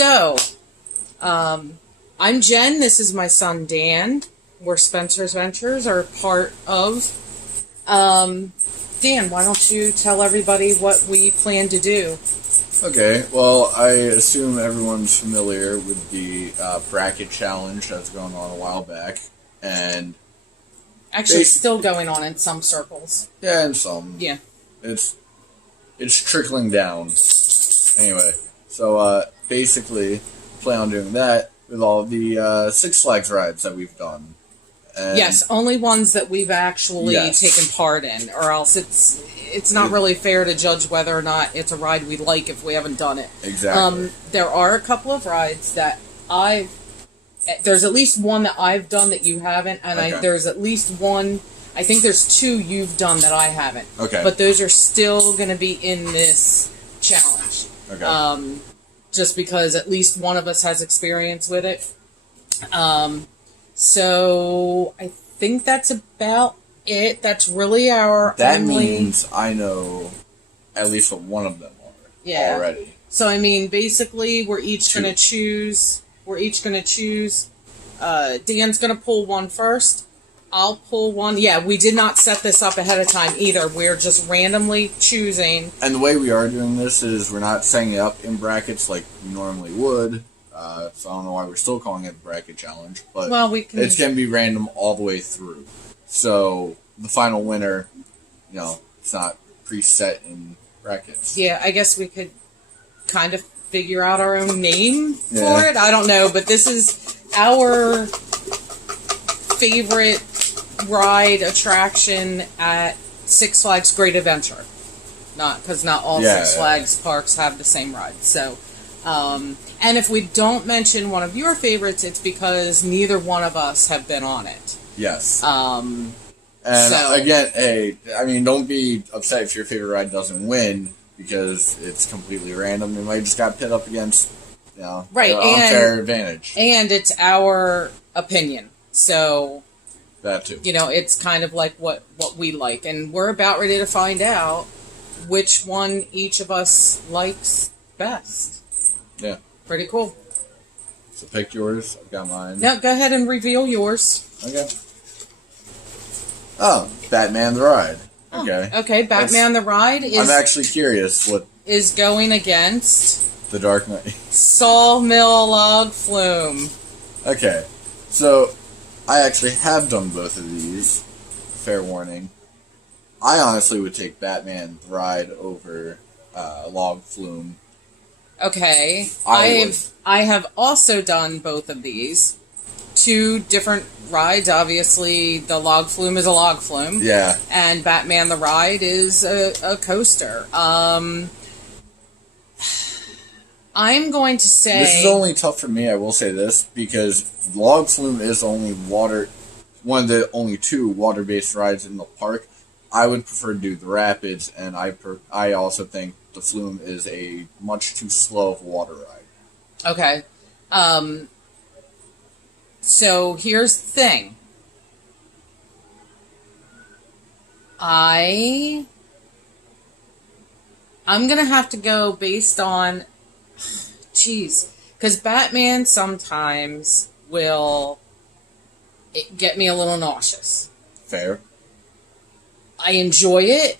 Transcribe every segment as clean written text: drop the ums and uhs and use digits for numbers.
So, I'm Jen. This is my son Dan. We're Spencer's Ventures, are part of. Dan, why don't you tell everybody what we plan to do? Okay, well, I assume everyone's familiar with the bracket challenge that's going on a while back, and actually, it's still going on in some circles. Yeah, in some. Yeah, it's trickling down. Anyway, so basically, plan on doing that with all the Six Flags rides that we've done. And yes, only ones that we've actually taken part in, or else it's not really fair to judge whether or not it's a ride we like if we haven't done it. Exactly. There are a couple of rides that there's at least one that I've done that you haven't, and there's at least one, I think there's two you've done that I haven't. Okay. But those are still going to be in this challenge. Okay. Just because at least one of us has experience with it. So I think that's about it. That's really our That only... means I know at least what one of them are already. So I mean, basically, we're each going to choose. Dan's going to pull one first. I'll pull one. Yeah, we did not set this up ahead of time either. We're just randomly choosing. And the way we are doing this is we're not setting it up in brackets like we normally would. So I don't know why we're still calling it the bracket challenge, but it's going to be random all the way through. So the final winner, it's not preset in brackets. Yeah, I guess we could kind of figure out our own name for it. I don't know, but this is our favorite ride attraction at Six Flags Great Adventure. Because not all Six Flags parks have the same ride. So, and if we don't mention one of your favorites, it's because neither one of us have been on it. Yes. Again, hey, I mean, don't be upset if your favorite ride doesn't win because it's completely random. It might just got pit up against, unfair advantage. And it's our opinion. So that too. It's kind of like what we like. And we're about ready to find out which one each of us likes best. Yeah. Pretty cool. So pick yours. I've got mine. No, go ahead and reveal yours. Okay. Oh, Batman the Ride. Okay. Okay, Batman the Ride is... I'm actually curious what... is going against... The Dark Knight. Sawmill Log Flume. Okay. So, I actually have done both of these. Fair warning. I honestly would take Batman the Ride over Log Flume. Okay. I have also done both of these. Two different rides. Obviously, the Log Flume is a log flume. Yeah. And Batman the Ride is a coaster. I'm going to say... This is only tough for me, I will say this, because Log Flume is only one of the only two water-based rides in the park. I would prefer to do the Rapids, and I also think the Flume is a much too slow of a water ride. Okay. So here's the thing. I'm gonna have to go based on... Because Batman sometimes will get me a little nauseous. Fair. I enjoy it,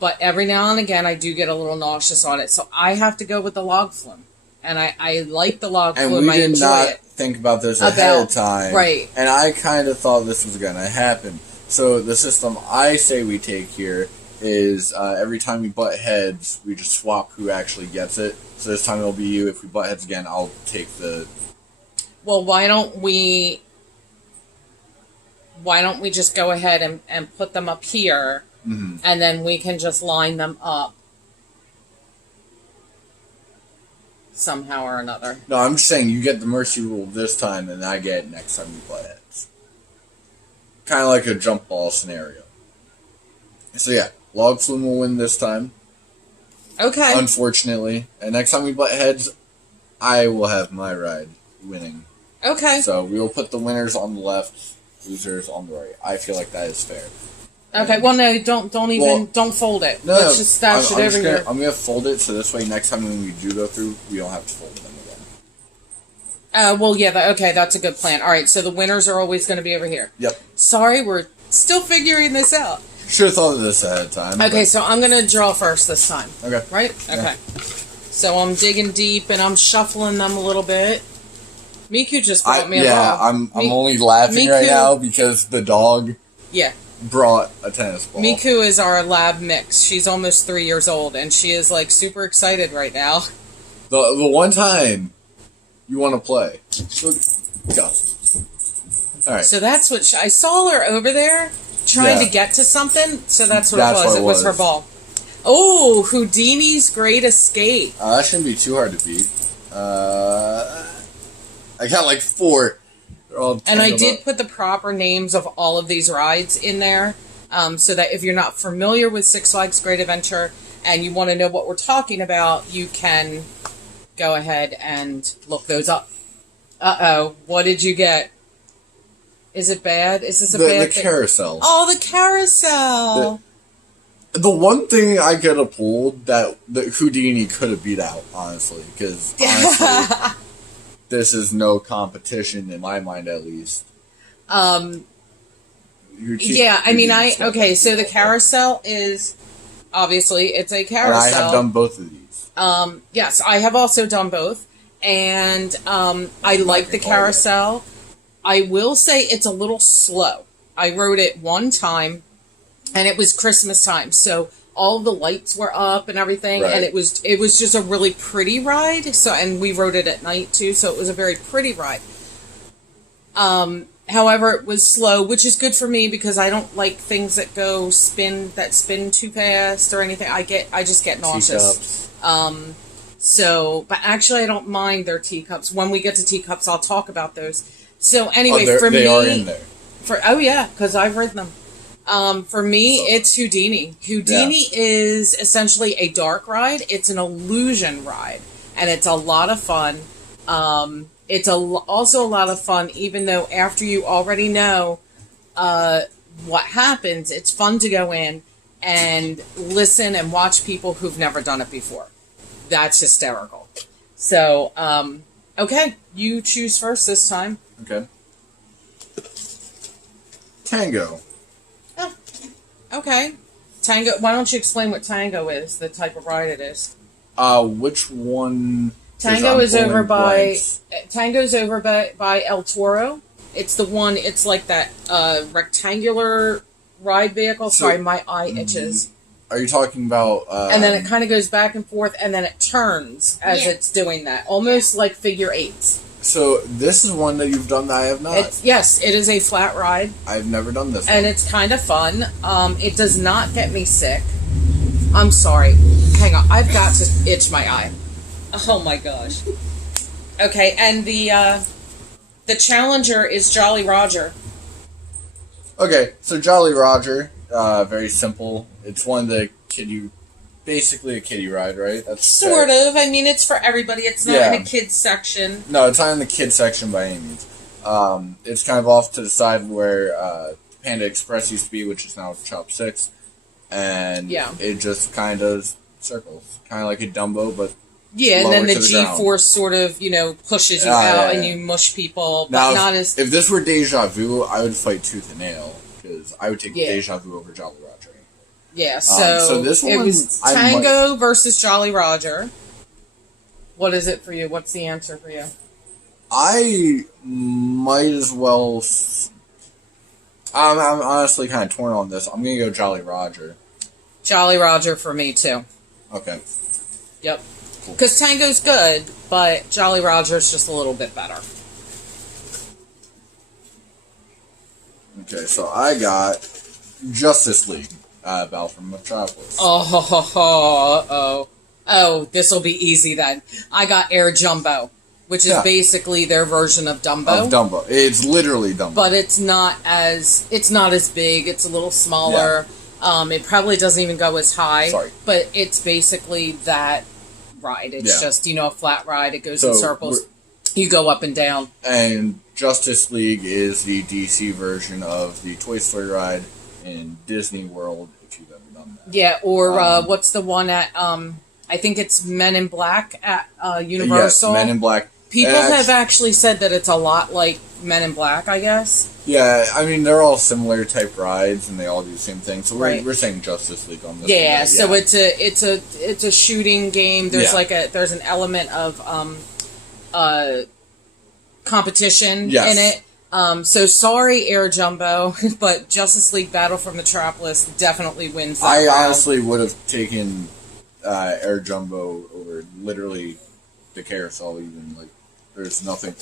but every now and again I do get a little nauseous on it. So I have to go with the Log Flume. And I like the Log Flume. And we did not think about this ahead of time. Right. And I kind of thought this was going to happen. So the system I say we take here is every time we butt heads, we just swap who actually gets it. So this time it'll be you. If we butt heads again, I'll take the... Well, why don't we just go ahead and put them up here, and then we can just line them up somehow or another. No, I'm just saying you get the mercy rule this time, and I get it next time we butt heads. Kind of like a jump ball scenario. So yeah, Log Flume will win this time. Okay. Unfortunately. And next time we butt heads, I will have my ride winning. Okay. So we will put the winners on the left, losers on the right. I feel like that is fair. Okay, well, no, don't fold it. No, let's just stash it over here. I'm going to fold it so this way next time when we do go through, we don't have to fold them again. Well, yeah, okay, that's a good plan. All right, so the winners are always going to be over here. Yep. Sorry, we're still figuring this out. Should have thought of this ahead of time. Okay, so I'm going to draw first this time. Okay. Right? Okay. Yeah. So I'm digging deep and I'm shuffling them a little bit. Miku just brought me a ball. Yeah, I'm only laughing right now because the dog brought a tennis ball. Miku is our lab mix. She's almost 3 years old and she is like super excited right now. The one time you want to play. Go. All right. So that's what I saw her over there trying to get to something. So that's what it was. It was her ball. Oh, Houdini's Great Escape. That shouldn't be too hard to beat. I got like 4. And I did put the proper names of all of these rides in there, so that if you're not familiar with Six Flags Great Adventure and you want to know what we're talking about, you can go ahead and look those up. Uh-oh. What did you get? Is it bad? Is this a bad thing? The carousel. Oh, the carousel. The one thing I could have pulled that Houdini could have beat out, honestly, because honestly, this is no competition in my mind, at least. Yeah, I mean, okay, so the carousel is, obviously, it's a carousel. And I have done both of these. Yes, I have also done both, and I like the carousel. I will say it's a little slow. I rode it one time, and it was Christmas time, so all the lights were up and everything, and it was just a really pretty ride. So, and we rode it at night too, so it was a very pretty ride. However, it was slow, which is good for me because I don't like things that spin too fast or anything. I just get nauseous. So, but actually, I don't mind their teacups. When we get to teacups, I'll talk about those. So anyway, for me, they are in there. Because I've ridden them. For me, it's Houdini. Houdini is essentially a dark ride. It's an illusion ride, and it's a lot of fun. It's also a lot of fun, even though after you already know what happens, it's fun to go in and listen and watch people who've never done it before. That's hysterical. So, okay, you choose first this time. Okay. Tango. Oh, okay. Tango. Why don't you explain what Tango is? The type of ride it is. Which one? Tango's over by El Toro. It's the one. It's like that rectangular ride vehicle. Sorry, my eye itches. Are you talking about? And then it kind of goes back and forth, and then it turns as it's doing that, almost like figure eights. So this is one that you've done that I have not. Yes, it is a flat ride. I've never done this and it's kind of fun. It does not get me sick. I'm sorry. Hang on. I've got to itch my eye. Oh my gosh. Okay, and the challenger is Jolly Roger. Okay, so Jolly Roger, very simple. It's one that basically a kiddie ride, right? That's sort of. I mean, it's for everybody. It's not in a kids section. No, it's not in the kids section by any means. It's kind of off to the side where Panda Express used to be, which is now Chop 6. And it just kind of circles. Kind of like a Dumbo, but and then the G-force sort of, pushes you out and you mush people, but now, not as... If this were Deja Vu, I would fight tooth and nail, because I would take Deja Vu over Jolly Roger. Yeah, so this one, it was Tango versus Jolly Roger. What is it for you? What's the answer for you? I might as well... I'm honestly kind of torn on this. I'm going to go Jolly Roger. Jolly Roger for me, too. Okay. Yep. Because Tango's good, but Jolly Roger's just a little bit better. Okay, so I got Justice League. Battle from Metropolis. Oh, this will be easy then. I got Air Jumbo, which is basically their version of Dumbo. It's literally Dumbo, but it's not as big. It's a little smaller. Yeah. It probably doesn't even go as high. But it's basically that ride. It's just a flat ride. It goes in circles. You go up and down. And Justice League is the DC version of the Toy Story ride in Disney World, if you've ever done that. Yeah, or what's the one at, I think it's Men in Black at Universal. Yes, Men in Black. People have actually said that it's a lot like Men in Black, I guess. Yeah, I mean, they're all similar type rides, and they all do the same thing. So we're saying Justice League on this. Yeah, one, so it's a shooting game. There's there's an element of competition in it. So sorry, Air Jumbo, but Justice League Battle for Metropolis definitely wins that round. Honestly would have taken Air Jumbo over literally the carousel even. Like, there's nothing.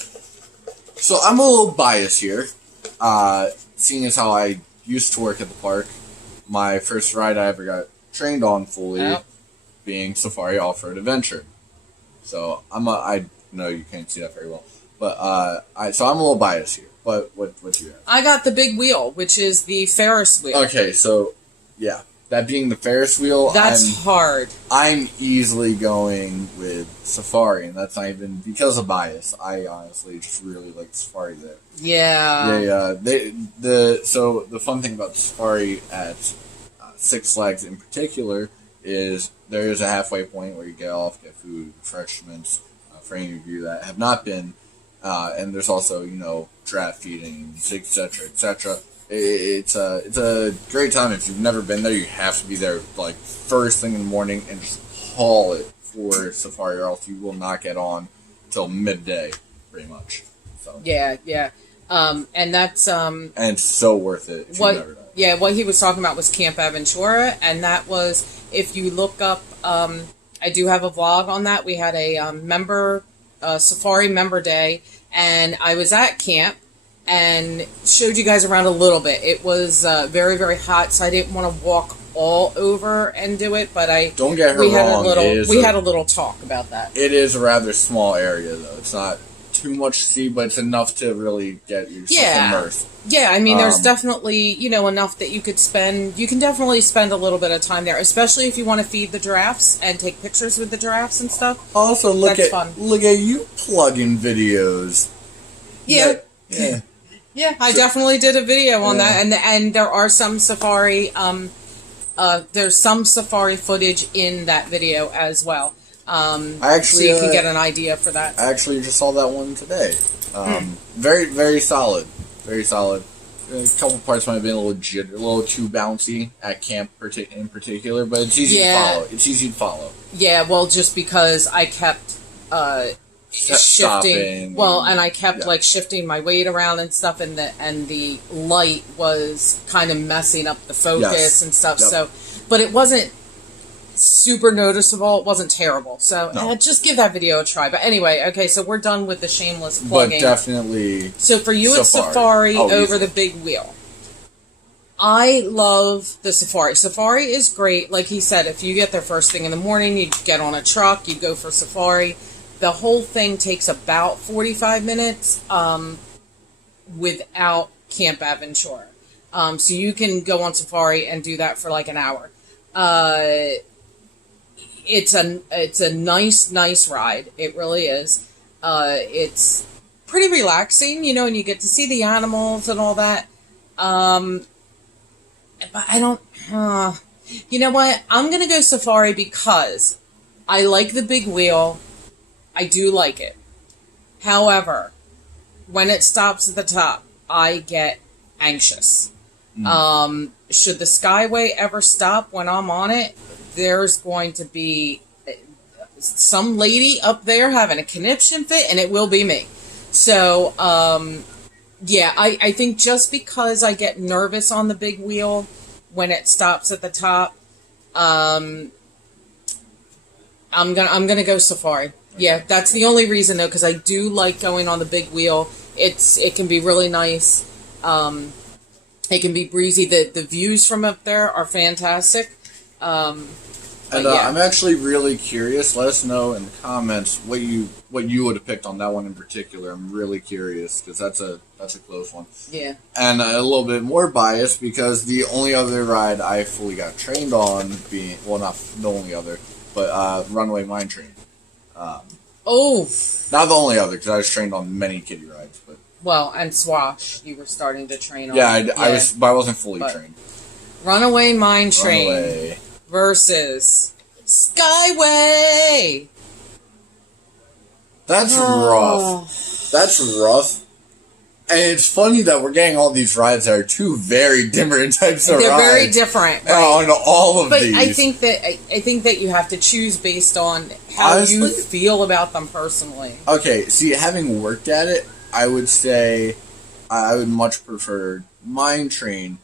So I'm a little biased here. Seeing as how I used to work at the park, my first ride I ever got trained on fully being Safari Off-Road Adventure. So I know you can't see that very well, but so I'm a little biased here. But what do you have? I got the big wheel, which is the Ferris wheel. Okay, so yeah, that being the Ferris wheel, that's hard. I'm easily going with Safari, and that's not even because of bias. I honestly just really like Safari there. Yeah. So the fun thing about Safari at Six Flags in particular is there is a halfway point where you get off, get food, refreshments, for any of you that have not been, and there's also, draft feeding, etc., etc. It's a great time. If you've never been there, you have to be there like first thing in the morning and just haul it for Safari, or else you will not get on till midday, pretty much. So yeah. And that's and it's so worth it. If you've never done it. Yeah, what he was talking about was Camp Aventura, and that was, if you look up, I do have a vlog on that. We had a Safari member day, and I was at camp and showed you guys around a little bit. It was very, very hot, so I didn't want to walk all over and do it, but don't get her wrong. We had a little talk about that. It is a rather small area, though. It's not too much to see, but it's enough to really get yourself immersed. Yeah, I mean, there's definitely, enough that you could spend. You can definitely spend a little bit of time there, especially if you want to feed the giraffes and take pictures with the giraffes and stuff. Also, look at you plugging videos. Yeah. Yeah, I definitely did a video on that, and there are some safari. There's some safari footage in that video as well. So you can get an idea for that. I actually just saw that one today. Very, very solid. Very solid. A couple parts might have been a little too bouncy at camp in particular, but it's easy to follow. Yeah, well, just because I kept shifting. Well, and I kept shifting my weight around and stuff, and the light was kind of messing up the focus and stuff. Yep. So, but it wasn't super noticeable. It wasn't terrible. So just give that video a try. But anyway, okay, so we're done with the shameless plugging. But definitely. So for you, it's Safari over the big wheel. I love the Safari. Safari is great. Like he said, if you get there first thing in the morning, you get on a truck, you go for Safari. The whole thing takes about 45 minutes without Camp Aventura. So you can go on Safari and do that for like an hour. It's a nice ride. It really is. It's pretty relaxing, and you get to see the animals and all that. But I don't... you know what? I'm going to go Safari because I like the big wheel. I do like it. However, when it stops at the top, I get anxious. Should the Skyway ever stop when I'm on it, there's going to be some lady up there having a conniption fit, and it will be me. So, I think just because I get nervous on the big wheel when it stops at the top, I'm gonna go Safari. Yeah, that's the only reason though, because I do like going on the big wheel. It can be really nice. It can be breezy. The views from up there are fantastic. I'm actually really curious. Let us know in the comments what you would have picked on that one in particular. I'm really curious because that's a close one. Yeah. And a little bit more biased because the only other ride I fully got trained on not the only other, but Runaway Mine Train. Not the only other because I was trained on many kiddie rides, but. Well, and Swash, you were starting to train on. Yeah, I was, but I wasn't fully trained. Runaway Mine Train versus Skyway. That's rough. That's rough. And it's funny that we're getting all these rides that are two very different types of rides. They're very different, right? On all of these. But I think that you have to choose based on how you feel about them personally. Okay, see, having worked at it, I would say I would much prefer Mine Train,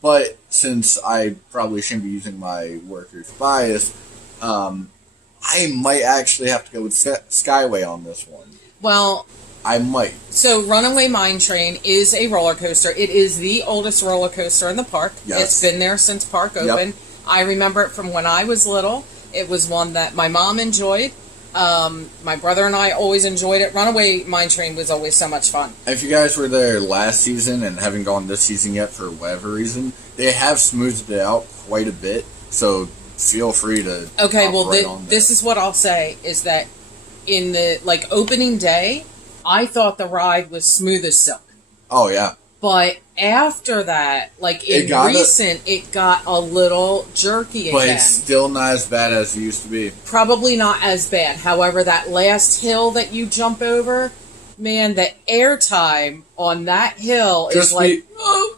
but since I probably shouldn't be using my worker's bias, I might actually have to go with Skyway on this one. Well, I might. So, Runaway Mine Train is a roller coaster. It is the oldest roller coaster in the park. Yes. It's been there since park opened. Yep. I remember it from when I was little. It was one that my mom enjoyed. My brother and I always enjoyed it. Runaway Mine Train was always so much fun. If you guys were there last season and haven't gone this season yet for whatever reason, they have smoothed it out quite a bit. So feel free to. Okay, well, this is what I'll say is that in the opening day, I thought the ride was smooth as silk. Oh yeah. But after that, it got a little jerky again. But it's still not as bad as it used to be. Probably not as bad. However, that last hill that you jump over, man, the airtime on that hill is like...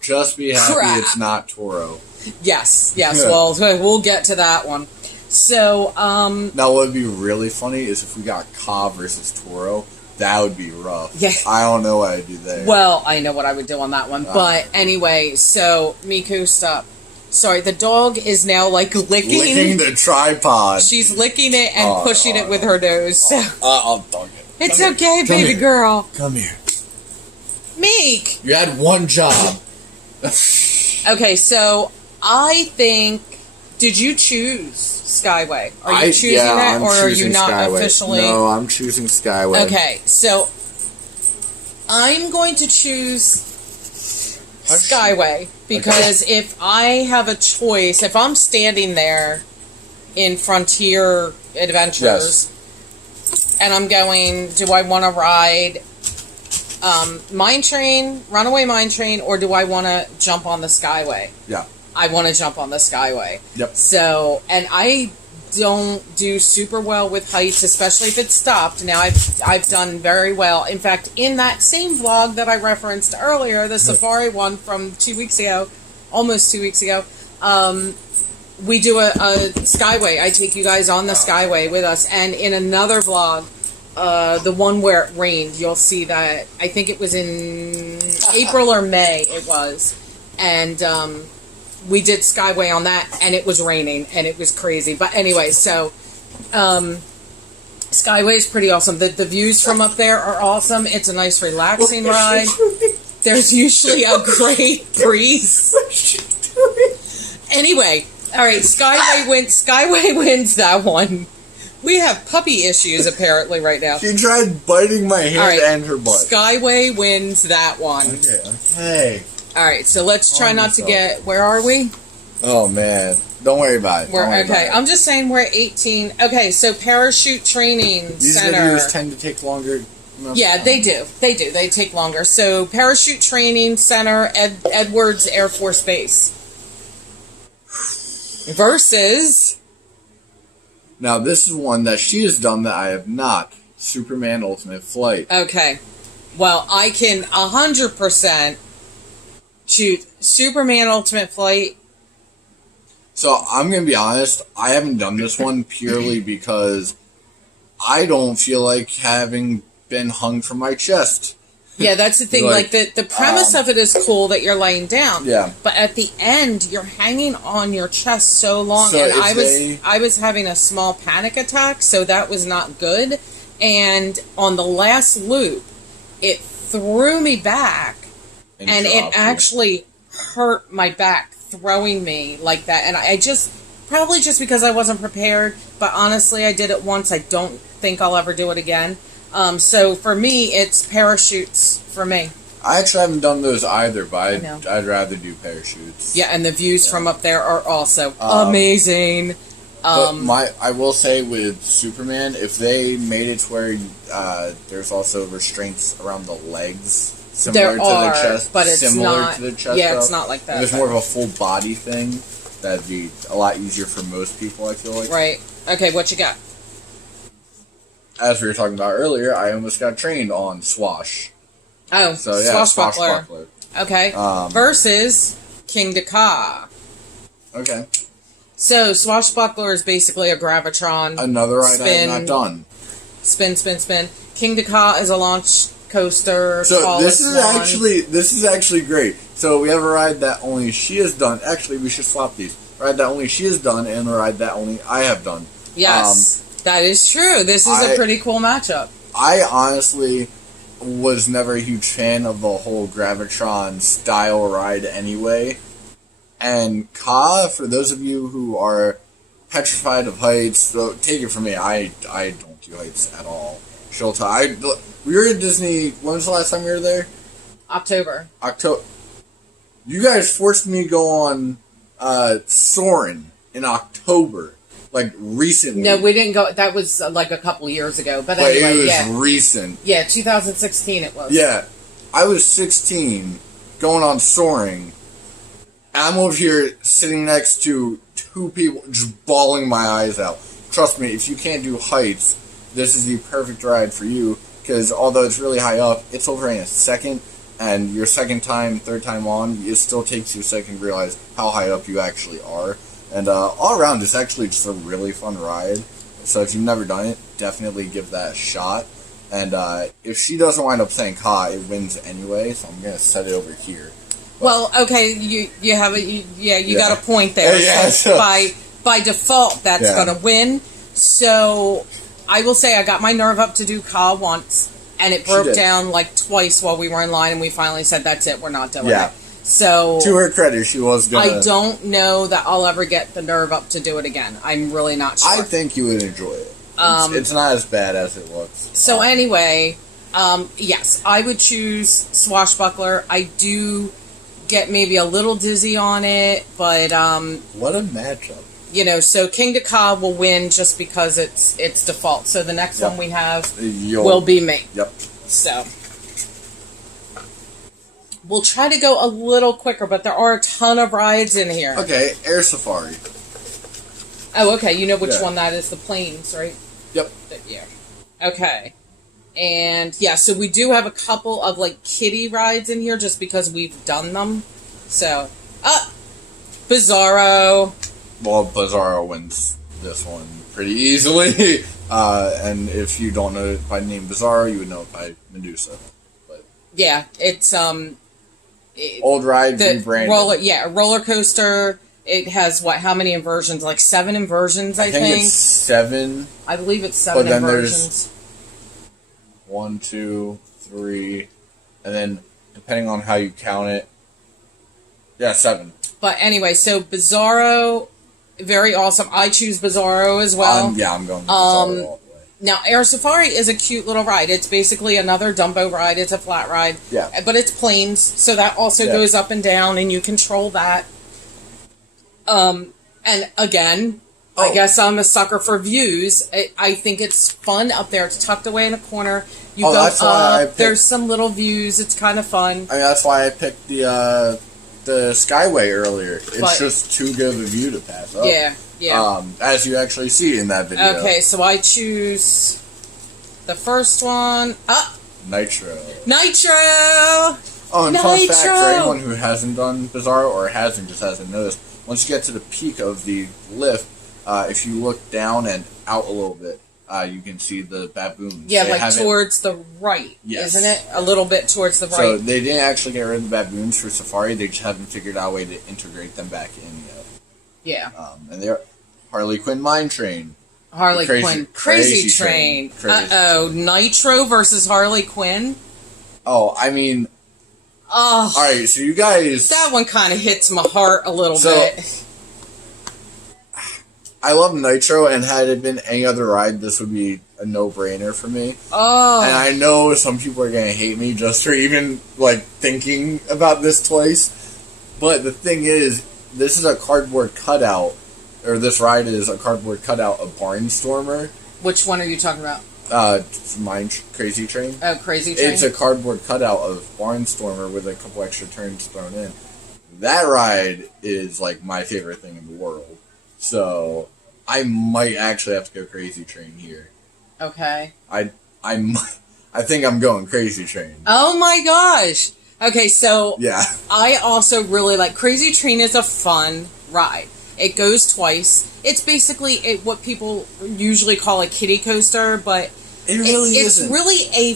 Just be happy crap. It's not Toro. Yes. Well, we'll get to that one. So, now, what would be really funny is if we got Ka versus Toro. That would be rough. Yeah. I don't know what I'd do there. Well, I know what I would do on that one. But anyway, so Miku, stop. Sorry, the dog is now licking the tripod. She's licking it and pushing it with her nose. So. I'll dog it. It's okay, baby girl. Come here. Meek! You had one job. Okay, so I think... Did you choose Skyway? Are you choosing that, or are you not Skyway. officially? No, I'm choosing Skyway. Okay, so I'm going to choose Skyway because if I have a choice, if I'm standing there in Frontier Adventures and I'm going, do I want to ride Mine Train, Runaway Mine Train, or do I want to jump on the Skyway? Yeah. I want to jump on the Skyway. Yep. So, and I don't do super well with heights, especially if it's stopped. Now, I've done very well. In fact, in that same vlog that I referenced earlier, the safari one from 2 weeks ago, almost 2 weeks ago, we do a Skyway. I take you guys on the Skyway with us. And in another vlog, the one where it rained, you'll see that, I think it was in April or May it was. And, we did Skyway on that, and it was raining, and it was crazy. But anyway, so Skyway is pretty awesome. The views from up there are awesome. It's a nice, relaxing ride. There's usually a great breeze. Anyway, all right, Skyway wins that one. We have puppy issues, apparently, right now. She tried biting my hand and her butt. Skyway wins that one. Okay. All right, so let's try not to get... Where are we? Oh, man. Don't worry about it. Okay, I'm just saying we're at 18. Okay, so Parachute Training Center. These videos tend to take longer. Yeah, they do. They do. They take longer. So, Parachute Training Center, Edwards Air Force Base. Versus... Now, this is one that she has done that I have not. Superman Ultimate Flight. Okay. Well, I can 100%... shoot, Superman Ultimate Flight. So, I'm going to be honest, I haven't done this one purely because I don't feel like having been hung from my chest. Yeah, that's the thing. The premise of it is cool that you're laying down. Yeah. But at the end, you're hanging on your chest so long. So and I was having a small panic attack, so that was not good. And on the last loop, it threw me back. And it actually hurt my back throwing me like that. And I just, probably just because I wasn't prepared, but honestly, I did it once. I don't think I'll ever do it again. So for me, it's parachutes for me. I actually haven't done those either, but I'd rather do parachutes. Yeah, and the views from up there are also amazing. But I will say with Superman, if they made it to where there's also restraints around the legs, similar to the chest, but it's not. To the chest. Yeah, it's not like that. If there's more of a full body thing, that'd be a lot easier for most people, I feel like. Right. Okay, what you got? as we were talking about earlier, I almost got trained on Swash. Oh, so yeah, Swashbuckler. Okay. Versus King Dakar. Okay. So Swashbuckler is basically a Gravitron. Another ride I have not done. Spin. King Dakar is a launch coaster. So this is actually great. So we have a ride that only she has done. Actually, we should swap these. A ride that only she has done and a ride that only I have done. Yes, that is true. This is a pretty cool matchup. I honestly was never a huge fan of the whole Gravitron style ride anyway. And Ka, for those of you who are petrified of heights, so take it from me, I don't do heights at all. We were at Disney, when was the last time we were there? October. You guys forced me to go on Soarin' in October. Like, recently. No, we didn't go. That was like a couple years ago. But anyway, it was recent. Yeah, 2016 it was. Yeah. I was 16, going on Soaring. I'm over here sitting next to two people, just bawling my eyes out. Trust me, if you can't do heights, this is the perfect ride for you. Because although it's really high up, it's over in a second. And your second time, third time on, it still takes you a second to realize how high up you actually are. And all around, it's actually just a really fun ride. So if you've never done it, definitely give that a shot. And if she doesn't wind up saying Ka, it wins anyway. So I'm going to set it over here. But, well, okay, you have you got a point there. Yeah, so by default, that's going to win. So I will say I got my nerve up to do Ka once, and it broke down like twice while we were in line, and we finally said, that's it, we're not doing it. So to her credit, she was gonna. I don't know that I'll ever get the nerve up to do it again. I'm really not sure. I think you would enjoy it. It's not as bad as it looks. So anyway, yes, I would choose Swashbuckler. I do get maybe a little dizzy on it, but what a matchup! You know, so King Dakar will win just because it's default. So the next one we have will be me. Yep. So. We'll try to go a little quicker, but there are a ton of rides in here. Okay, Air Safari. Oh, okay. You know which one that is. The planes, right? Yep. Yeah. Okay. And, yeah, so we do have a couple of, like, kiddie rides in here just because we've done them. So, Bizarro. Well, Bizarro wins this one pretty easily. And if you don't know it by the name Bizarro, you would know it by Medusa. But yeah, it's, old ride, rebranded. A roller coaster. It has how many inversions? Like 7 inversions, I think. It's 7. I believe it's 7 inversions. 1, 2, 3, and then depending on how you count it, 7. But anyway, so Bizarro, very awesome. I choose Bizarro as well. I'm going Bizarro all the way. Now, Air Safari is a cute little ride. It's basically another Dumbo ride. It's a flat ride. Yeah. But it's planes, so that also goes up and down, and you control that. And again, I guess I'm a sucker for views. I think it's fun up there. It's tucked away in a corner. You go up. There's some little views. It's kind of fun. I mean, that's why I picked the Skyway earlier. It's just too good of a view to pass up. Yeah. As you actually see in that video. Okay, so I choose the first one. Nitro. Oh, and fun fact for anyone who hasn't done Bizarro or just hasn't noticed, once you get to the peak of the lift, if you look down and out a little bit, you can see the baboons. Yeah, towards the right, isn't it? A little bit towards the right. So they didn't actually get rid of the baboons for Safari. They just haven't figured out a way to integrate them back in yet. Yeah. And they're Harley Quinn Mine Train. Harley Quinn Crazy Train. Uh-oh. Nitro versus Harley Quinn? Oh, I mean... Oh. Alright, so you guys... That one kind of hits my heart a little bit. I love Nitro, and had it been any other ride, this would be a no-brainer for me. Oh. And I know some people are going to hate me just for even, thinking about this twice. But the thing is, this is a cardboard cutout, or this ride is a cardboard cutout of Barnstormer. Which one are you talking about? Mine Crazy Train. Oh, Crazy Train? It's a cardboard cutout of Barnstormer with a couple extra turns thrown in. That ride is, my favorite thing in the world. So, I might actually have to go Crazy Train here. Okay. I think I'm going Crazy Train. Oh my gosh. Okay, so yeah. I also really like Crazy Train is a fun ride. It goes twice. It's basically what people usually call a kiddie coaster, but it's really a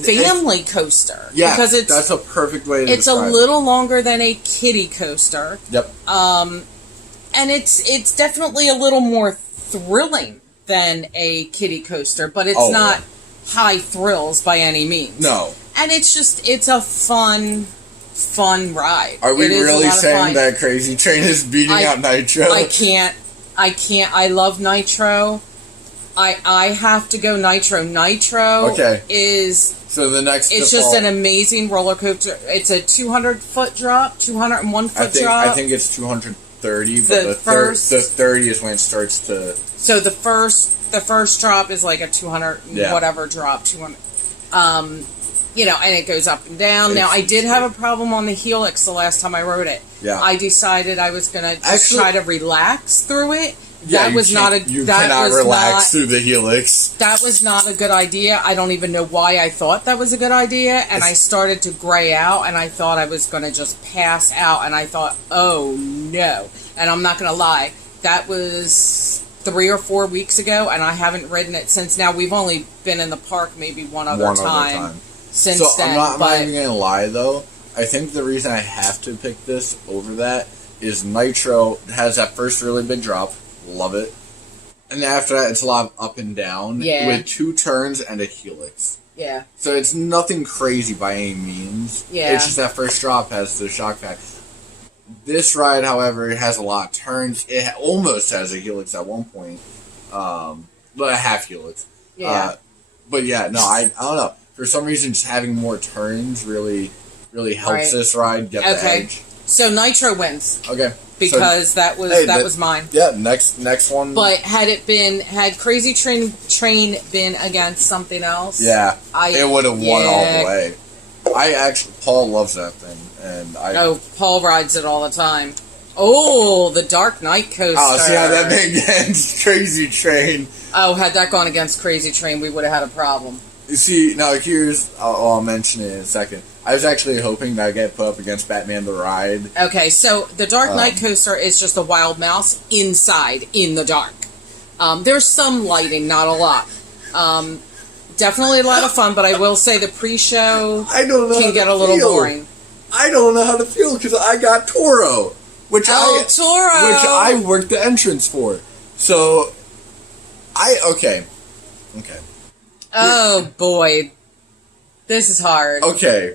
family coaster. Yeah, because that's a perfect way to describe it. It's a little longer than a kiddie coaster. Yep. And it's definitely a little more thrilling than a kiddie coaster, but it's not high thrills by any means. No. And it's a fun ride. Are we really saying that Crazy Train is beating out Nitro? I can't. I love Nitro. I have to go Nitro. Nitro is... So the next It's just an amazing roller coaster. It's a 200-foot drop, 201-foot drop. I think it's 230, but the 30 is when it starts to... So the first drop is like a 200 whatever drop, 200. You know, and it goes up and down. Now, I did have a problem on the Helix the last time I rode it. Yeah. I decided I was going to just try to relax through it. Yeah, that was not a... You cannot relax through the Helix. That was not a good idea. I don't even know why I thought that was a good idea. And I started to gray out, and I thought I was going to just pass out. And I thought, oh, no. And I'm not going to lie. That was 3 or 4 weeks ago, and I haven't ridden it since. Now, we've only been in the park maybe one other time. Since then, I'm not even gonna lie though. I think the reason I have to pick this over that is Nitro has that first really big drop, love it, and then after that it's a lot of up and down with 2 turns and a helix. Yeah. So it's nothing crazy by any means. Yeah. It's just that first drop has the shock factor. This ride, however, it has a lot of turns. It almost has a helix at one point, but a half helix. Yeah. But yeah, no, I don't know. For some reason, just having more turns really helps this ride get the edge. So Nitro wins. Okay. Because that was mine. Yeah, next one. But had Crazy Train been against something else, it would have won all the way. Paul loves that thing, and Paul rides it all the time. Oh, the Dark Knight coaster. Oh, see how that made against Crazy Train. Oh, had that gone against Crazy Train, we would have had a problem. You see, now I'll mention it in a second. I was actually hoping that I'd get put up against Batman the Ride. Okay, so the Dark Knight coaster is just a wild mouse inside, in the dark. There's some lighting, not a lot. Definitely a lot of fun, but I will say the pre-show can get a little boring. I don't know how to feel because I got Toro, which I worked the entrance for. So, okay. Oh boy, this is hard. Okay,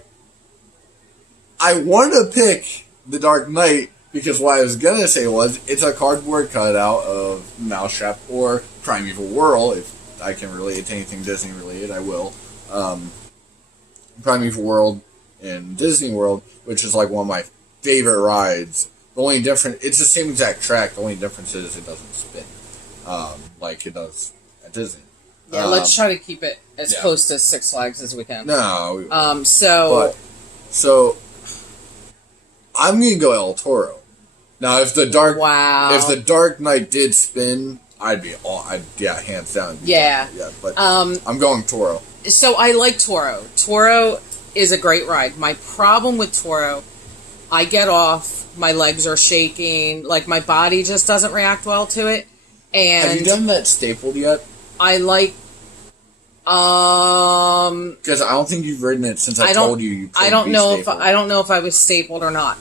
I want to pick the Dark Knight because what I was gonna say was it's a cardboard cutout of Mousetrap or Primeval Whirl. If I can relate it to anything Disney related, I will. Primeval Whirl in Disney World, which is like one of my favorite rides. The only difference, it's the same exact track. The only difference is it doesn't spin like it does at Disney. Yeah, let's try to keep it as close to Six Flags as we can. No. So I'm gonna go El Toro. Now, if the Dark Knight did spin, I'd be hands down. Yeah. But I'm going Toro. So I like Toro. Toro is a great ride. My problem with Toro, I get off, my legs are shaking, like my body just doesn't react well to it. And have you done that stapled yet? I like, because I don't think you've ridden it since I told you. I don't know if I was stapled or not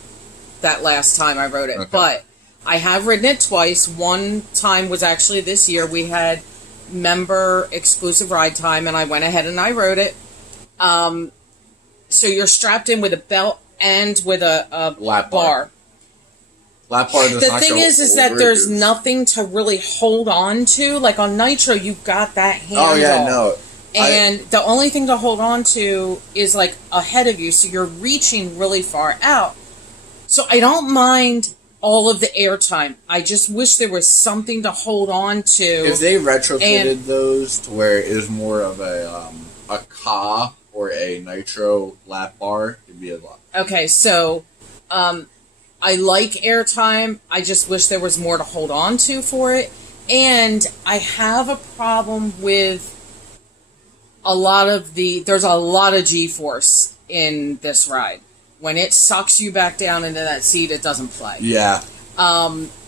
that last time I rode it, but I have ridden it twice. One time was actually this year. We had member exclusive ride time, and I went ahead and I rode it. So you're strapped in with a belt and with a lap bar. Lap bar does the not thing is that there's nothing to really hold on to. Like on Nitro, you've got that handle. Oh yeah, no. And the only thing to hold on to is like ahead of you, so you're reaching really far out. So I don't mind all of the airtime. I just wish there was something to hold on to. If they retrofitted those to where it is more of a Ka or a Nitro lap bar, it'd be a lot. Okay, so I like airtime. I just wish there was more to hold on to for it. And I have a problem with there's a lot of G-force in this ride. When it sucks you back down into that seat, it doesn't play. Yeah.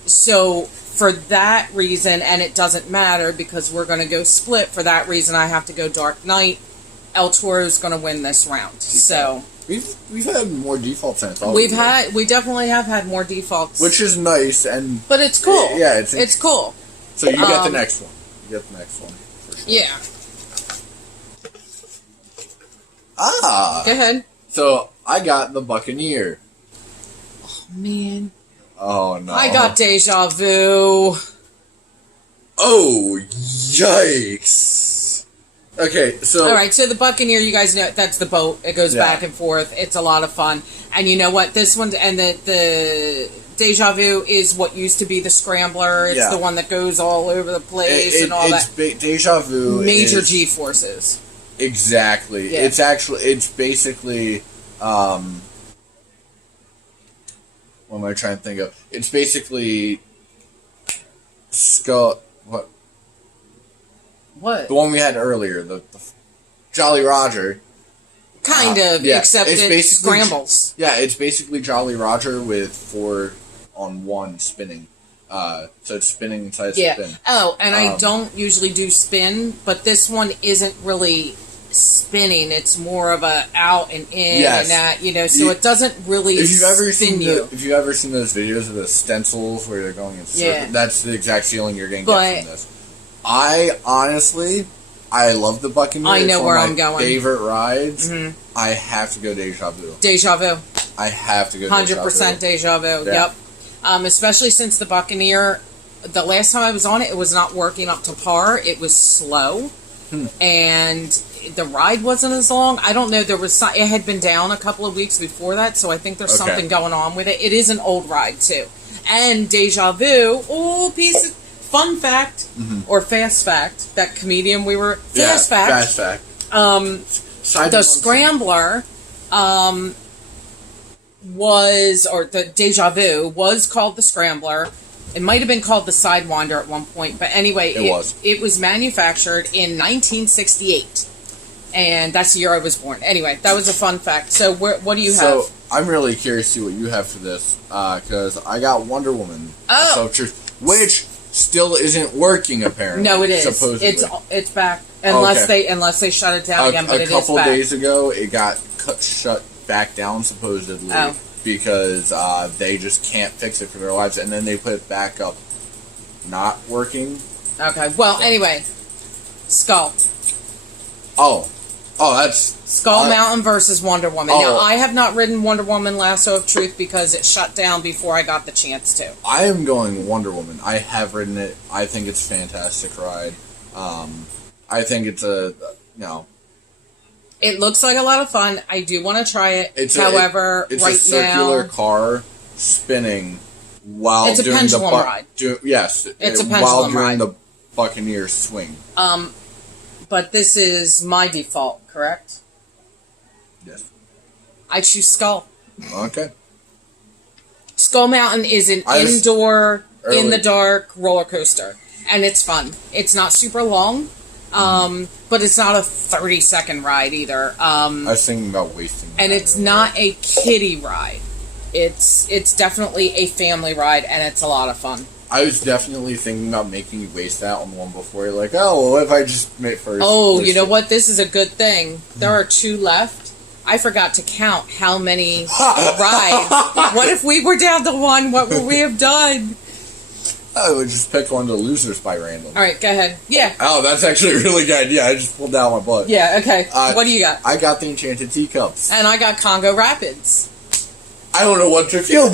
So for that reason, and it doesn't matter because we're going to go split. For that reason, I have to go Dark Knight. El Toro is going to win this round. So we've had more defaults than I thought. We definitely have had more defaults, which is nice, but it's cool. Yeah, it's cool. So you get the next one. You get the next one. For sure. Yeah. Go ahead. So I got the Buccaneer. Oh man. Oh no. I got Deja Vu. Oh yikes. Okay, so... Alright, so the Buccaneer, you guys know, that's the boat. It goes back and forth. It's a lot of fun. And you know what? This one, and the Deja Vu is what used to be the Scrambler. It's the one that goes all over the place and all that. Deja Vu Major G-forces. Exactly. Yeah. It's basically... what am I trying to think of? It's basically... What? The one we had earlier, the Jolly Roger. Kind of, except it scrambles. Yeah, it's basically Jolly Roger with 4-on-1 spinning. So it's spinning inside spin. Oh, and I don't usually do spin, but this one isn't really spinning. It's more of a out and in and that, so it doesn't really spin you. If you've ever seen those videos of the stencils where they're going in circles, that's the exact feeling you're going to get from this. I love the Buccaneer. I know where I'm going. Favorite rides. Mm-hmm. I have to go Deja Vu. Deja Vu. I have to go 100% Deja Vu. Yeah. Yep. Especially since the Buccaneer, the last time I was on it, it was not working up to par. It was slow. And the ride wasn't as long. I don't know. It had been down a couple of weeks before that, so I think there's something going on with it. It is an old ride, too. And Deja Vu, fun fact, or fast fact, that comedian fast fact. The Scrambler the Deja Vu was called the Scrambler. It might have been called the Sidewinder at one point, but anyway, it was manufactured in 1968. And that's the year I was born. Anyway, that was a fun fact. So what do you have? So I'm really curious to see what you have for this, because I got Wonder Woman. Oh! Which still isn't working apparently. No, it is. Supposedly. It's back unless they shut it down again. But it is back. A couple days ago, it got shut back down supposedly because they just can't fix it for their lives, and then they put it back up, not working. Okay. Well, anyway, Skull. That's Skull Mountain versus Wonder Woman. Now, I have not ridden Wonder Woman Lasso of Truth because it shut down before I got the chance to. I am going Wonder Woman. I have ridden it. I think it's a fantastic ride. I think it's It looks like a lot of fun. I do want to try it. It's a circular car spinning while it's a doing pendulum ride. Yes, it's a pendulum while doing ride. The Buccaneer swing. But this is my default, correct? Yes. I choose Skull. Okay. Skull Mountain is an indoor, in-the-dark roller coaster. And it's fun. It's not super long, but it's not a 30-second ride either. I was thinking about wasting and it's not a kiddie ride. It's definitely a family ride, and it's a lot of fun. I was definitely thinking about making you waste that on the one before. You're like, what if I just make first? You know what? This is a good thing. There are 2 left. I forgot to count how many rides. What if we were down to 1? What would we have done? I would just pick one of the losers by random. All right, go ahead. Yeah. Oh, that's actually a really good idea. I just pulled down my butt. Yeah, okay. What do you got? I got the Enchanted Teacups. And I got Congo Rapids. I don't know how to feel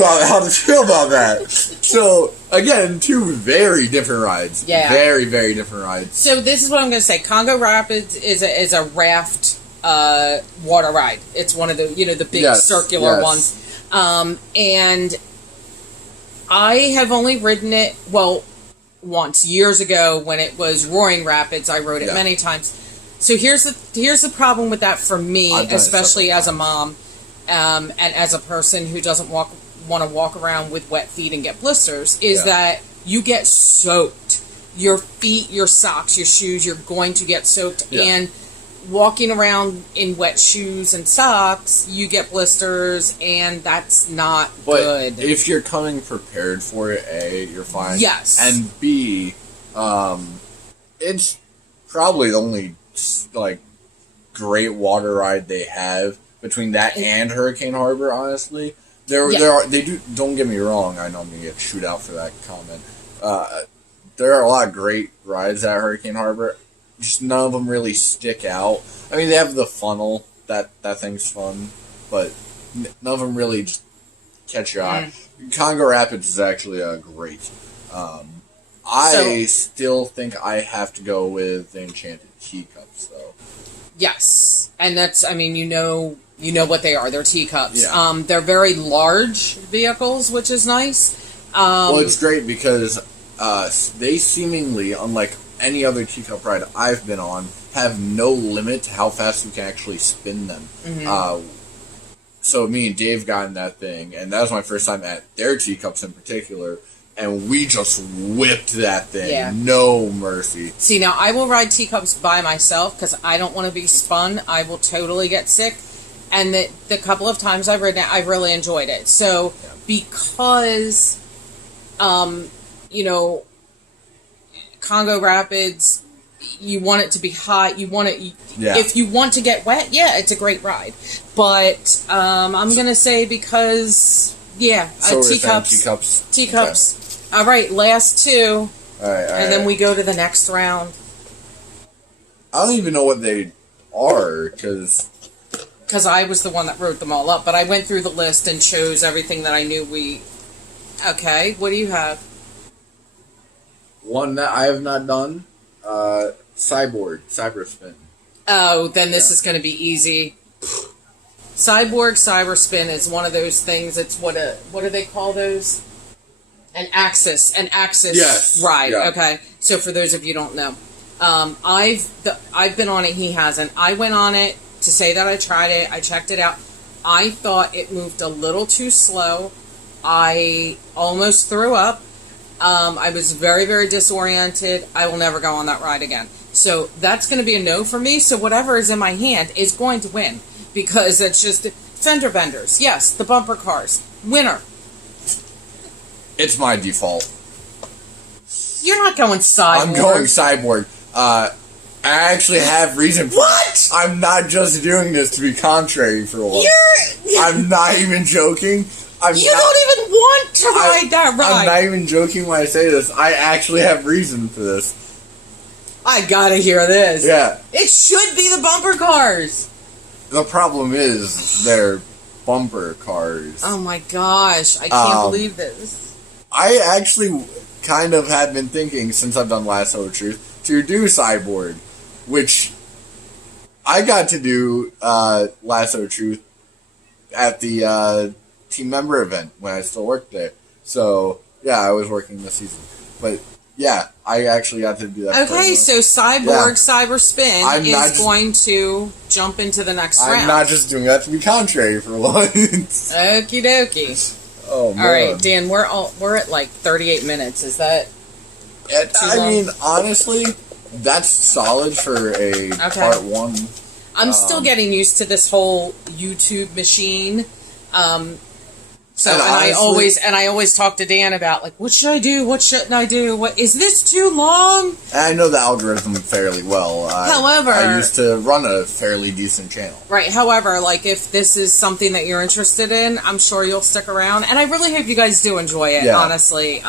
about that. So, again, 2 very different rides. Yeah. Very, very different rides. So this is what I'm going to say. Congo Rapids is a raft water ride. It's one of the, the big circular ones. And I have only ridden it, once, years ago when it was Roaring Rapids. I rode it many times. So here's the problem with that for me, especially as a mom. And as a person who doesn't want to walk around with wet feet and get blisters, is that you get soaked. Your feet, your socks, your shoes, you're going to get soaked. Yeah. And walking around in wet shoes and socks, you get blisters, and that's not good. But if you're coming prepared for it, A, you're fine. Yes. And B, it's probably the only, like, great water ride they have between that and Hurricane Harbor, honestly. They do, don't get me wrong, I know I'm going to get chewed out for that comment. There are a lot of great rides at Hurricane Harbor. Just none of them really stick out. I mean, they have the funnel. That thing's fun. But none of them really just catch your eye. Congo Rapids is actually great. I still think I have to go with the Enchanted Teacups, though. Yes. And that's, I mean, you know what they are. They're teacups. Yeah. They're very large vehicles, which is nice. Well, it's great because they seemingly, unlike any other teacup ride I've been on, have no limit to how fast you can actually spin them. Mm-hmm. So me and Dave got in that thing, and that was my first time at their teacups in particular, and we just whipped that thing. Yeah. No mercy. See, now I will ride teacups by myself because I don't want to be spun. I will totally get sick. And the couple of times I've ridden it, I've really enjoyed it. So because, Congo Rapids, you want it to be hot. You want it. If you want to get wet, it's a great ride. But I'm gonna say because teacups. Okay. All right, last two, all right, and then we go to the next round. I don't even know what they are because I was the one that wrote them all up. But I went through the list and chose everything that I knew we. Okay, what do you have? One that I have not done, Cyberspin. Oh, then this is going to be easy. Cyberspin is one of those things. It's what do they call those? An axis ride. Yeah. Okay, so for those of you who don't know, I've been on it. He hasn't. I went on it to say that I tried it. I checked it out. I thought it moved a little too slow. I almost threw up. I was very, very disoriented. I will never go on that ride again. So that's going to be a no for me. So whatever is in my hand is going to win. Because it's just fender benders. Yes, the bumper cars. Winner. It's my default. You're not going cyborg. I'm going cyborg. I actually have reason for What? I'm not just doing this to be contrary for once. I'm not even joking. Don't even want to ride that ride. I'm not even joking when I say this. I actually have reason for this. I gotta hear this. Yeah. It should be the bumper cars. The problem is they're bumper cars. Oh my gosh. I can't believe this. I actually kind of have been thinking, since I've done Lasso of Truth, to do Cyborg, which I got to do Lasso of Truth at the team member event when I still worked there. So, yeah, I was working this season. But, yeah, I actually got to do that. Okay, so Cyberspin is going to jump into the next round. I'm not just doing that to be contrary for once. Okie dokie. Oh, man. All right, Dan, we're at like 38 minutes. Is that too long? I mean, honestly, that's solid for a part one. I'm still getting used to this whole YouTube machine. I always talk to Dan about, like, what should I do? What shouldn't I do? What is this too long? I know the algorithm fairly well. However, I used to run a fairly decent channel. Right. However, like, if this is something that you're interested in, I'm sure you'll stick around. And I really hope you guys do enjoy it, honestly.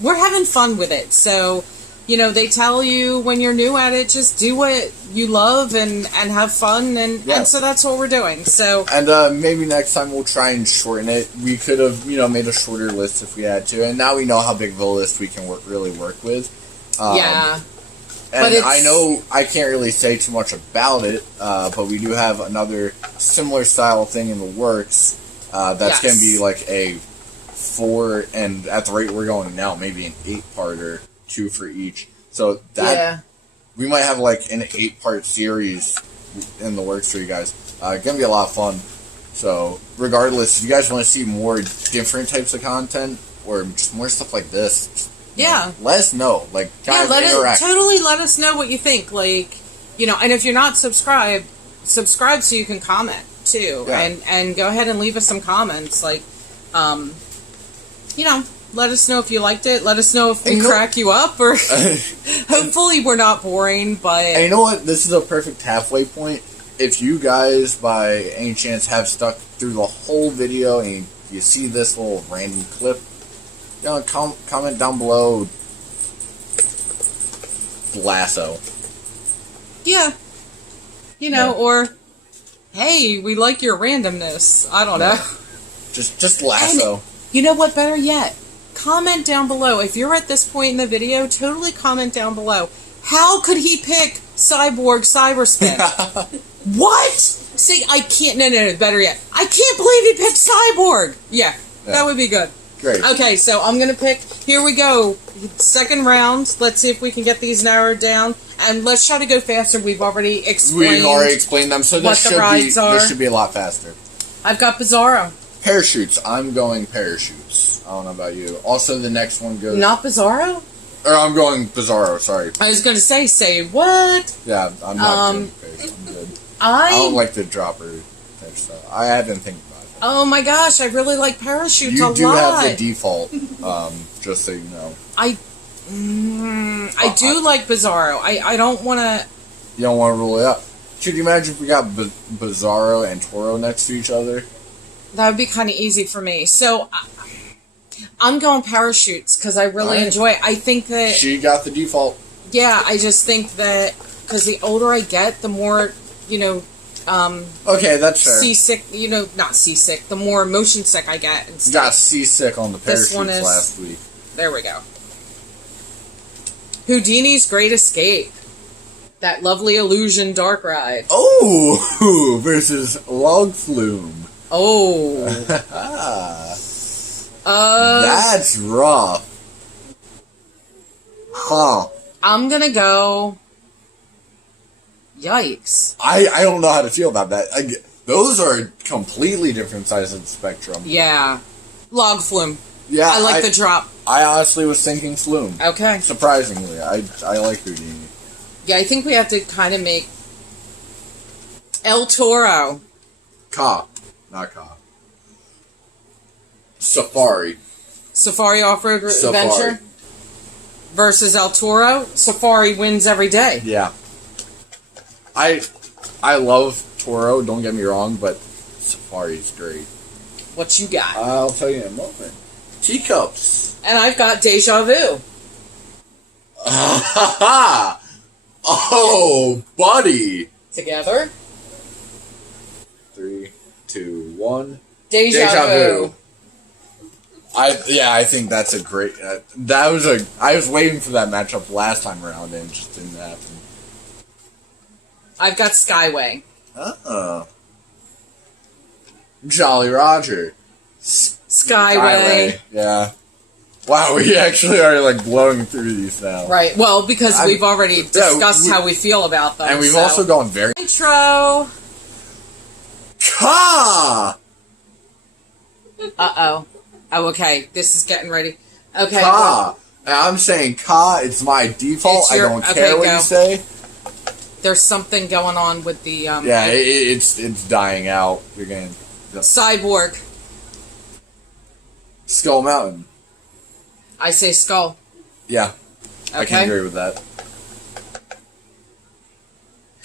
We're having fun with it. So, they tell you when you're new at it, just do what you love and have fun, and so that's what we're doing. So, and maybe next time we'll try and shorten it. We could have, made a shorter list if we had to, and now we know how big of a list we can really work with. Yeah. And I know I can't really say too much about it, but we do have another similar style thing in the works. That's going to be like a 4, and at the rate we're going now, maybe an 8-parter. 2 for each. So that we might have like an 8-part series in the works for you guys. Gonna be a lot of fun. So regardless, if you guys want to see more different types of content or just more stuff like this, let us know. Like, interact. Totally let us know what you think. Like, and if you're not subscribed, subscribe so you can comment too, and go ahead and leave us some comments, like, let us know if you liked it. Let us know if we crack you up, or hopefully we're not boring. But and you know what? This is a perfect halfway point. If you guys, by any chance, have stuck through the whole video and you see this little random clip, comment down below. Lasso. Yeah. Or hey, we like your randomness. I don't know. Just lasso. And you know what? Better yet. Comment down below. If you're at this point in the video, totally comment down below. How could he pick Cyborg Cyberspin? What? See, I can't. No. Better yet. I can't believe he picked Cyborg. Yeah, that would be good. Great. Okay, so I'm going to pick. Here we go. Second round. Let's see if we can get these narrowed down. And let's try to go faster. We've already explained them, so this should be a lot faster. I've got Bizarro. Parachutes. I'm going parachutes. I don't know about you. Also, the next one goes... Not Bizarro? Or I'm going Bizarro, sorry. I was going to say what? Yeah, I'm not doing parachutes. I'm good. I don't like the dropper type stuff. I didn't think about it. Oh my gosh, I really like parachutes a lot. You do have the default, just so you know. I do like Bizarro. I don't want to... You don't want to rule it out. Could you imagine if we got Bizarro and Toro next to each other? That would be kind of easy for me. So, I'm going parachutes because I really enjoy it. I think that... She got the default. Yeah, I just think that because the older I get, the more, okay, that's fair. Seasick, not seasick, the more motion sick I get. And got seasick on the parachutes last week. There we go. Houdini's Great Escape. That lovely illusion dark ride. Oh, versus Log Flume. Oh. That's rough. Huh. I'm gonna go... Yikes. I don't know how to feel about that. Those are completely different sides of the spectrum. Yeah. Log Flume. Yeah. I like the drop. I honestly was thinking Flume. Okay. Surprisingly. I like Houdini. Yeah, I think we have to kind of make... El Toro. Ka. Not Ka. Safari. Safari Off-Road Adventure versus El Toro. Safari wins every day. Yeah. I love Toro, don't get me wrong, but Safari's great. What you got? I'll tell you in a moment. Teacups. And I've got Deja Vu. Oh, buddy. Together. 3, 2, 1. Deja Vu. I think that's a great... I was waiting for that matchup last time around, and it just didn't happen. I've got Skyway. Oh. Jolly Roger. Skyway. Yeah. Wow, we actually are blowing through these now. Right. Well, because we've already discussed how we feel about them. And we've also gone very... Intro. Ka! Uh-oh. Oh, okay. This is getting ready. Okay. Ka. I'm saying Ka. It's my default. I don't care what you say. There's something going on with the... yeah, it's dying out. You're going to... Cyborg. Skull Mountain. I say Skull. Yeah. Okay. I can agree with that.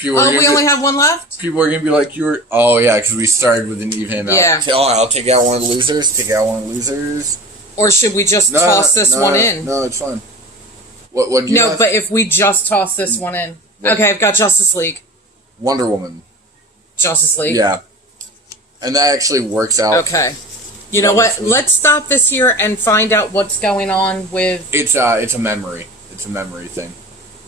We only have one left? People are going to be like, oh, yeah, because we started with an even amount. Yeah. I'll take out one of the losers. Or should we just toss this one in? No, it's fine. What do you have? But if we just toss this one in. What? Okay, I've got Justice League. Wonder Woman. Justice League. Yeah. And that actually works out. Okay. You know what? Let's stop this here and find out what's going on with... It's a memory. It's a memory thing.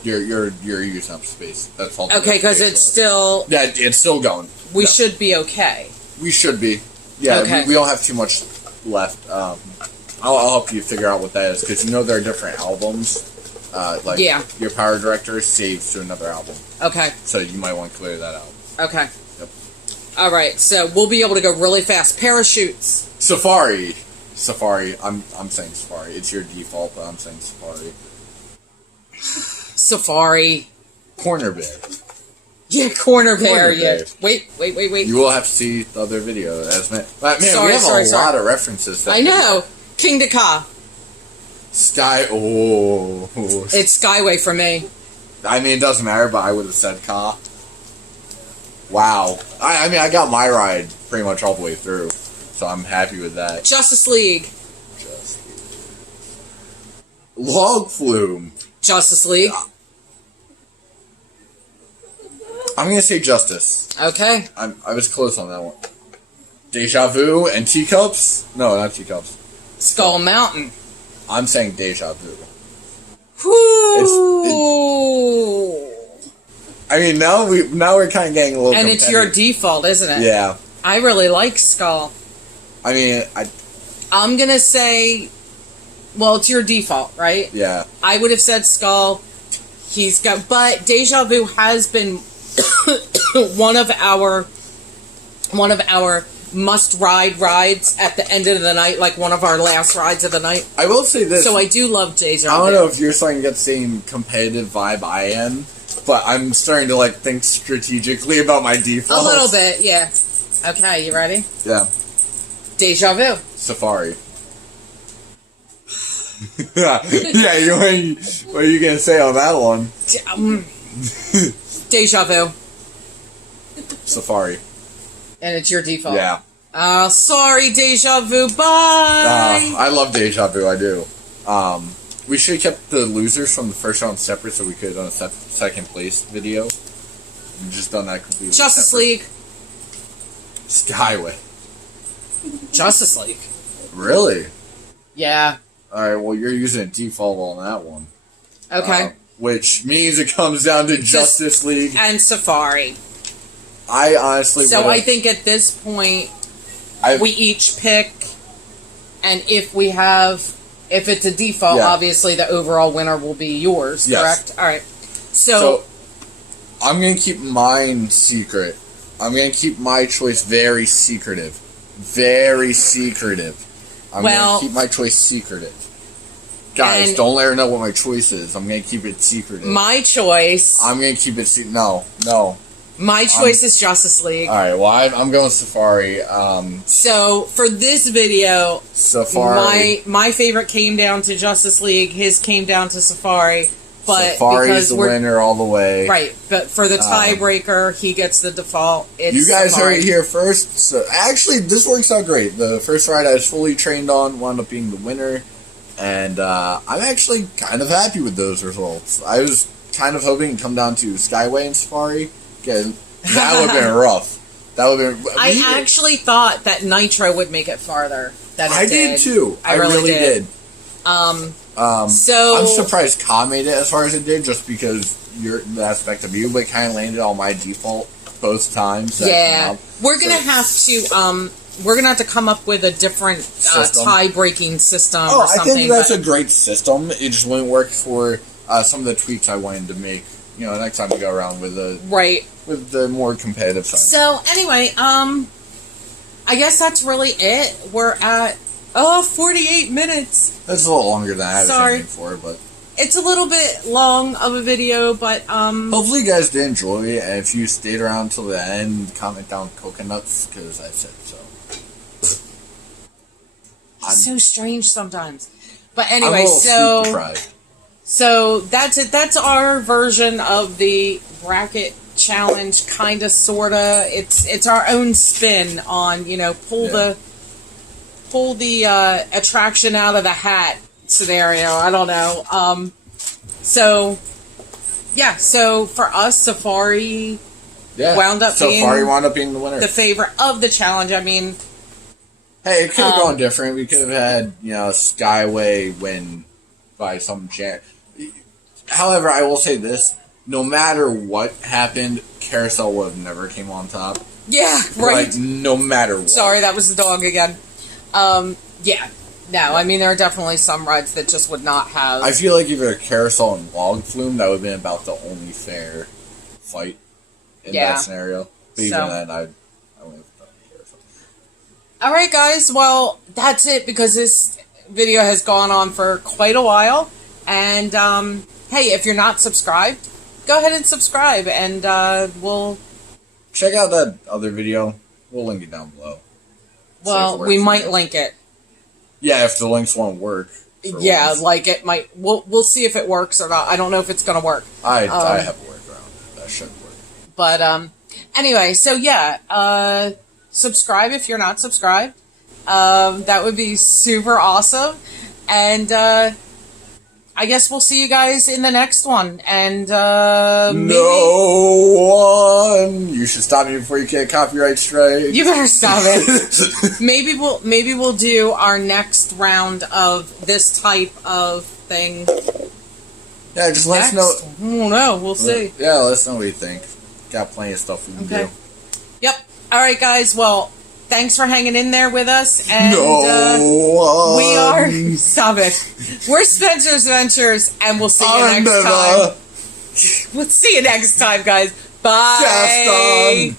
You're using up space. That's all. Okay, because it's still... Yeah, it's still going. We should be okay. We should be. Yeah, okay. We don't have too much left. I'll help you figure out what that is, because there are different albums. Your Power Director saves to another album. Okay. So you might want to clear that out. Okay. Yep. Alright, so we'll be able to go really fast. Parachutes. Safari. I'm saying Safari. It's your default, but I'm saying Safari. Safari. Corner Bear. Yeah, corner bear. Yeah. Wait. You will have to see the other video. Man, we have a lot of references. I know. King to Ka. Sky. Oh. It's Skyway for me. I mean, it doesn't matter, but I would have said Ka. Wow. I mean, I got my ride pretty much all the way through, so I'm happy with that. Justice League. Log Flume. Justice League. I'm gonna say Justice. Okay. I was close on that one. Deja Vu and Teacups? No, not Teacups. Skull Mountain. I'm saying Deja Vu. I mean, now we're kind of getting a little. And it's your default, isn't it? Yeah. I really like Skull. I mean, I'm gonna say, well, it's your default, right? Yeah. I would have said Skull. But Deja Vu has been one of our must-ride rides at the end of the night, like one of our last rides of the night. I will say this. So I do love Deja Vu. I don't know if you're starting to get the same competitive vibe I am, but I'm starting to think strategically about my defaults. A little bit, yeah. Okay, you ready? Yeah. Deja Vu. Safari. Yeah, what are you going to say on that one? Deja Vu. Safari. And it's your default. Yeah. Sorry, Deja Vu. Bye! I love Deja Vu, I do. We should have kept the losers from the first round separate so we could have done a second place video. We've just done that completely Justice separate. League. Skyway. Justice League. Really? Yeah. Alright, well, you're using a default on that one. Okay. Which means it comes down to Justice League. And Safari. I honestly I think at this point, we each pick, and if it's a default, obviously the overall winner will be yours, correct? Alright. So, I'm going to keep mine secret. I'm going to keep my choice very secretive. Very secretive. I'm going to keep my choice secretive. Guys, don't let her know what my choice is. I'm going to keep it secretive. My choice... I'm going to keep it secret. No. My choice is Justice League. Alright, well, I'm going Safari. So, for this video... Safari. My favorite came down to Justice League. His came down to Safari. But Safari's the winner all the way. Right, but for the tiebreaker, he gets the default. It's you guys Safari. heard it here first. So, actually, this works out great. The first ride I was fully trained on wound up being the winner. And I'm actually kind of happy with those results. I was kind of hoping to come down to Skyway and Safari. Again, that would have been rough. That would have been. I actually thought that Nitro would make it farther than it did. I did too. I really did. So I'm surprised Ka made it as far as it did, just because the aspect of you, but it kind of landed on my default both times. Yeah, we're gonna have to come up with a different tie-breaking system. Or something. I think that's a great system. It just wouldn't work for some of the tweaks I wanted to make. Next time we go around with the more competitive side. So anyway, I guess that's really it. We're at 48 minutes. That's a little longer than I was aiming for, but it's a little bit long of a video, but hopefully you guys did enjoy it, and if you stayed around till the end, comment down coconuts, because I said so. It's so strange sometimes. But anyway, so that's it. That's our version of the bracket challenge, kinda, sorta. It's our own spin on, pull the attraction out of the hat scenario. I don't know. So for us, Safari wound up being the winner. The favorite of the challenge. I mean, hey, it could have gone different. We could have had, Skyway win by some chance. However, I will say this. No matter what happened, Carousel would have never came on top. Yeah, right. No matter what. Sorry, that was the dog again. Yeah. No, I mean, there are definitely some rides that just would not have... I feel like either Carousel and Log Flume, that would have been about the only fair fight in that scenario. But even then, I wouldn't have done Carousel. Alright, guys. Well, that's it, because this video has gone on for quite a while. And, hey, if you're not subscribed, go ahead and subscribe, and we'll check out that other video. We'll link it down below. Well, we might link it. Yeah, if the links won't work. Yeah, once. Like it might. We'll see if it works or not. I don't know if it's gonna work. I have a workaround. That should work. But anyway, so yeah, subscribe if you're not subscribed. That would be super awesome. And I guess we'll see you guys in the next one. And maybe... No one. You should stop me before you get copyright strike. You better stop it. maybe we'll do our next round of this type of thing. Yeah, just let us know. I don't know. We'll see. Yeah, let us know what you think. Got plenty of stuff we can do. Yep. All right, guys. Well, thanks for hanging in there with us. And we are... Stop it. We're Spencer's Ventures, and we'll see you next time. We'll see you next time, guys. Bye.